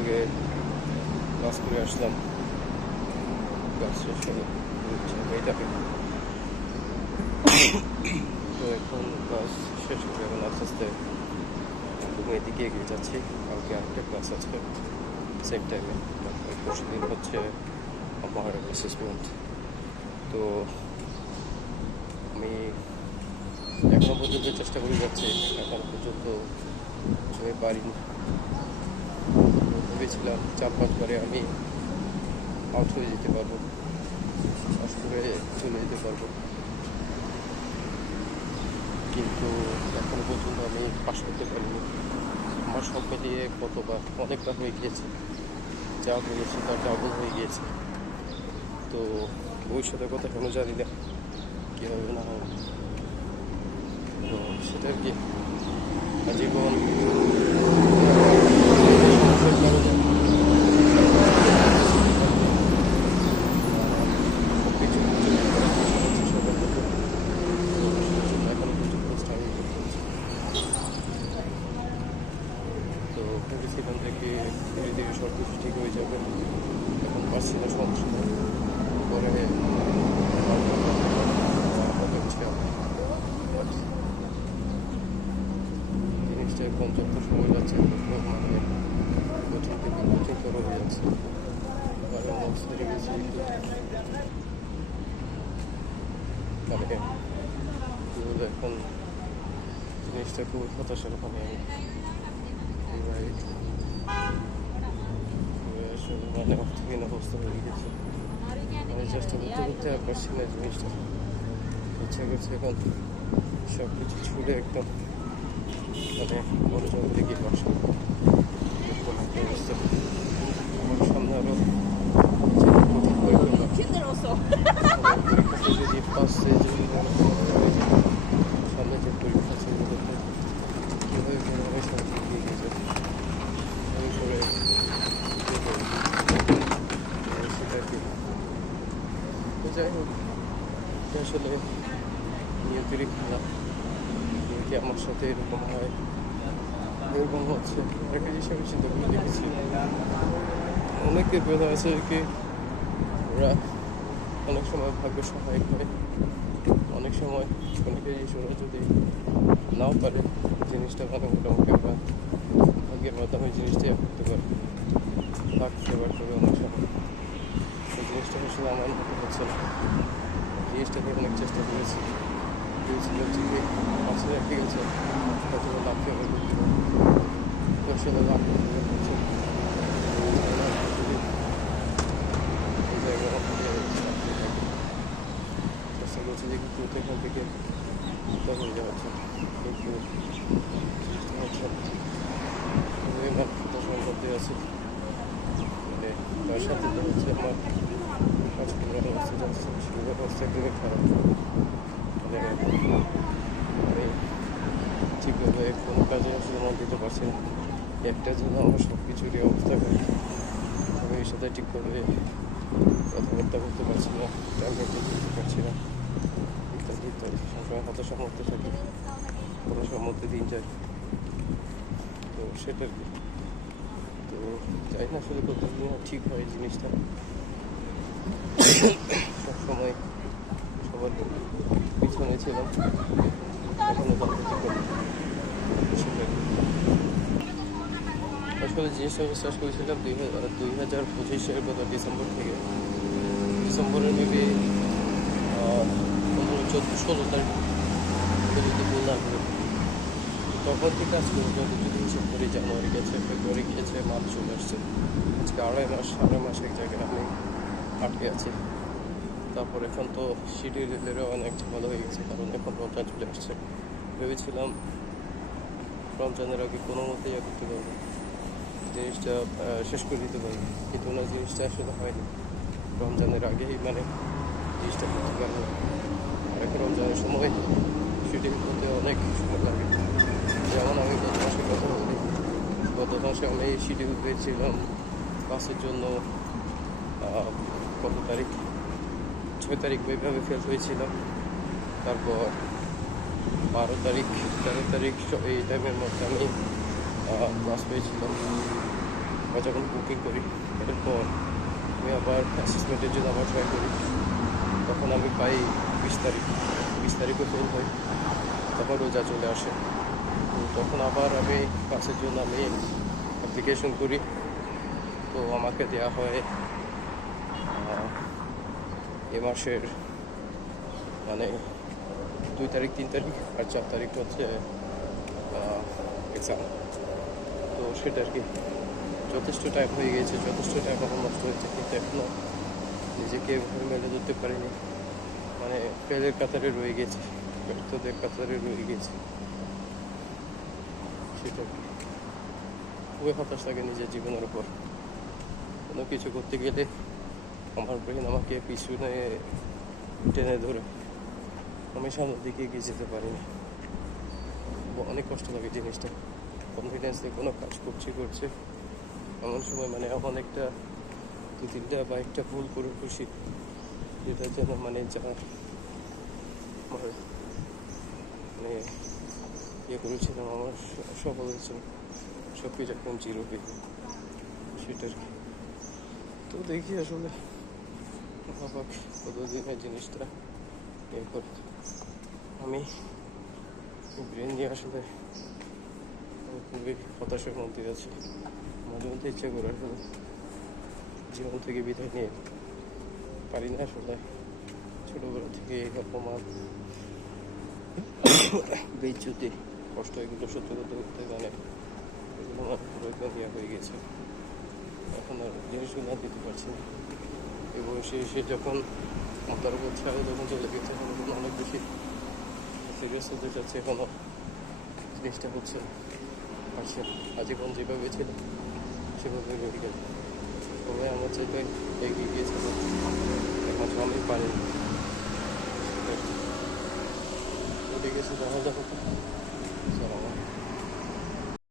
আগে ক্লাস করে আসলাম। ক্লাস শেষ হলো মেয়েটাকে, তো এখন ক্লাস শেষ করে এখন আস্তে আস্তে রুমের দিকে এগিয়ে যাচ্ছি। কালকে আরেকটা ক্লাস আছে সেম টাইমে, পরশু দিন হচ্ছে আমার অ্যাসেসমেন্ট। তো আমি এখনো পর্যন্ত চেষ্টা করে যাচ্ছি, এখন পর্যন্ত আমি পারিনি। ভেবেছিলাম 4-5 বারে আমি আউট হয়ে যেতে পারবো, পাস করে চলে যেতে পারবো, কিন্তু এখনো পর্যন্ত আমি পাস করতে পারিনি। আমার সব মিলিয়ে কতবার অনেকবার হয়ে গিয়েছে, যা হয়েছে তার ডাবল হয়ে গিয়েছে। তো ভবিষ্যতের কথা কেন জানি না কী হবে না হবে, তো সেটা আর কি জীবন কারণে তো ভেবেছিলাম যে কি ধীরে ধীরে সব কিছু ঠিক হয়ে যাবে, এখন পারছি না, সমস্যা পরে জিনিসটা এখন যত সময় যাচ্ছে তত মানে কঠিন থেকে কঠিনতর হয়ে যাচ্ছে। কারণ অবস্থা গেছি মানে এখন জিনিসটা খুবই হতাশার, মানে মানে অর্থহীন অবস্থা হয়ে গেছে। আমি চেষ্টা করতে করতে আর পারছি না জিনিসটা, ইচ্ছা করছে এখন সব কিছু ছুড়ে একদম মানে বড় জঙ্গলে গিয়ে বসা। এরকম একটা অবস্থা। আমার সামনে আরো যদি ফার্স্টে যদি সামনে যে পরীক্ষা আছে কীভাবে কীভাবে সব এগিয়ে গেছে করে সেটা কি। তো যাই হোক, আসলে নিয়তিরই খেলা, নিয়তি আমার সাথে এরকম হয়, এরকম হচ্ছে। একটা জিনিস আমি চিন্তা করে দেখেছি, অনেকের কথা আছে কি ওরা অনেক সময় ভাগ্য সহায়ক হয়, অনেক সময় অনেকে ওরা যদি নাও পারে জিনিসটা মানে মোটামুটি ওরা ভাগ্যের মাধ্যমে জিনিসটা করতে পারে, ভাগ ফেভার করে অনেক সময়। সেই জিনিসটা আসলে আমার মতো হচ্ছে না। জিনিসটাকে অনেক চেষ্টা করেছি, ভেবেছিলাম যে আছে ঠিক আছে হয়তো লাভ ফেভার করতে পারে, তো আসলে লাভ ফেভার করছে এই জায়গায় চেষ্টা করছি যে কিন্তু এখান থেকে হয়ে যাচ্ছে, কিন্তু হচ্ছে দশমের মধ্যে আছে। মানে তার সাথে তো হচ্ছে আমার কাজকর্মের অবস্থা যাচ্ছে, সেগুলোর অবস্থা একদমই খারাপ। মানে আমি ঠিকভাবে কোনো কাজে আসলে মন দিতে পারছি না, একটা জন্য আমার সব কিছুরই অবস্থা খারাপ। আমি এর সাথে ঠিকভাবে কথাবার্তা করতে পারছি না, টাইম মেনটেন করতে পারছি না, ইত্যাদি ইত্যাদি। সবসময় হতাশার মধ্যে থাকি, হতাশার মধ্যে দিন যায়। তো সেটার কি, তো যাই না আসলে কতদিন ঠিক হয় জিনিসটা। সবসময় সবার পিছনে ছিলাম, এখনো আসলে জিনিসটা আমি স্টার্ট করেছিলাম 2025-এর গত ডিসেম্বর থেকে। ডিসেম্বরের মেবি 15-16 তারিখ যদি ভুল না করে, তখন থেকে আজকে পর্যন্ত যদি হিসেব করি জানুয়ারি গেছে, ফেব্রুয়ারি গিয়েছে, মার্চ চলে আসছে, আজকে 2.5 মাস এক জায়গায় আমি আটকে আছি। তারপর এখন তো শিডিউলেরও অনেক ঝামেলা হয়ে গেছে, কারণ এখন রমজান চলে আসছে। ভেবেছিলাম রমজানের আগে কোনো মতেই করতে পারবো, জিনিসটা শেষ করে দিতে পারবো, কিন্তু না, জিনিসটা আসলে হয়নি। রমজানের আগেই মানে জিনিসটা করতে পারবো। আর এখন রমজানের সময় শিডিউল করতে অনেক সময় লাগে। যেমন আমি গত মাসের কথা বলি, গত মাসে আমি শিডিউল পেয়েছিলাম ক্লাসের জন্য কত তারিখ, 6 তারিখ ওইভাবে ফেল হয়েছিলাম। তারপর 12 তারিখ, 13 তারিখ এই টাইমের মধ্যে আমি ক্লাস পেয়েছিলাম। বা যখন বুকিং করি এরপর আমি আবার অ্যাসেসমেন্টের জন্য আবার ট্রাই করি, তখন আমি পাই 20 তারিখ, 20 তারিখে ফেল হয়, তখন রোজা চলে আসে। তো তখন আবার আমি কাজের জন্য আমি অ্যাপ্লিকেশন করি, তো আমাকে দেওয়া হয় এ মাসের মানে 2 তারিখ, 3 তারিখ আর 4 তারিখ হচ্ছে এক্সাম। তো সেটা আর কি যথেষ্ট টাইম হয়ে গিয়েছে, যথেষ্ট টাইম আমার নষ্ট হয়েছে, কিন্তু এখনও নিজেকে এভাবে মেলে ধরতে পারিনি, মানে ফেলের কাতারে রয়ে গেছি, ব্যর্থদের কাতারে রয়ে গেছি। সেটা কি খুবই হতাশ লাগে নিজের জীবনের উপর। কোনো কিছু করতে গেলে আমার ব্রেন আমাকে পিছনে টেনে ধরে, আমি সামনের দিকে এগিয়ে যেতে পারিনি। অনেক কষ্ট লাগে জিনিসটা। কনফিডেন্স দিয়ে কোনো কাজ করছে এমন সময় মানে এমন একটা 2-3টা বা একটা ভুল করে খুশি, যেটা যেন মানে যা আমার মানে ইয়ে করেছিলাম, আমার সফল হয়েছিল, সব কিছু এখন জিরো পেয়ে যায় সেটার কি। তো দেখি আসলে অবাক কতদিনের জিনিসটা ইয়ে করে। আমি ব্রেন নিয়ে আসলে আমি খুবই হতাশার মধ্যে আছি। মাঝে মধ্যে ইচ্ছা করে আসলে জীবন থেকে বিদায় নিয়ে পারি না আসলে। ছোটোবেলা থেকে এই অপমান, বেইজ্জতি, কষ্ট, এগুলো সত্যি করতে করতে মানে এগুলো আমার পুরো একদম ইয়ে হয়ে গেছে। এখন আর জিনিসগুলো আর দিতে পারছি না। এই বয়সে এসে যখন মাথার উপর ছাড়ে যখন চলে গেছে, তখন অনেক বেশি সিরিয়াস হতে চাচ্ছে। এখনও জিনিসটা হচ্ছে পারছে না। আজীবন যেভাবে ছিল সেভাবে রয়ে গেল। তবে আমার চাইতে এগিয়ে গিয়েছে, একমাত্র আমি পারিনি। উঠে গেছে দেখা যাবে।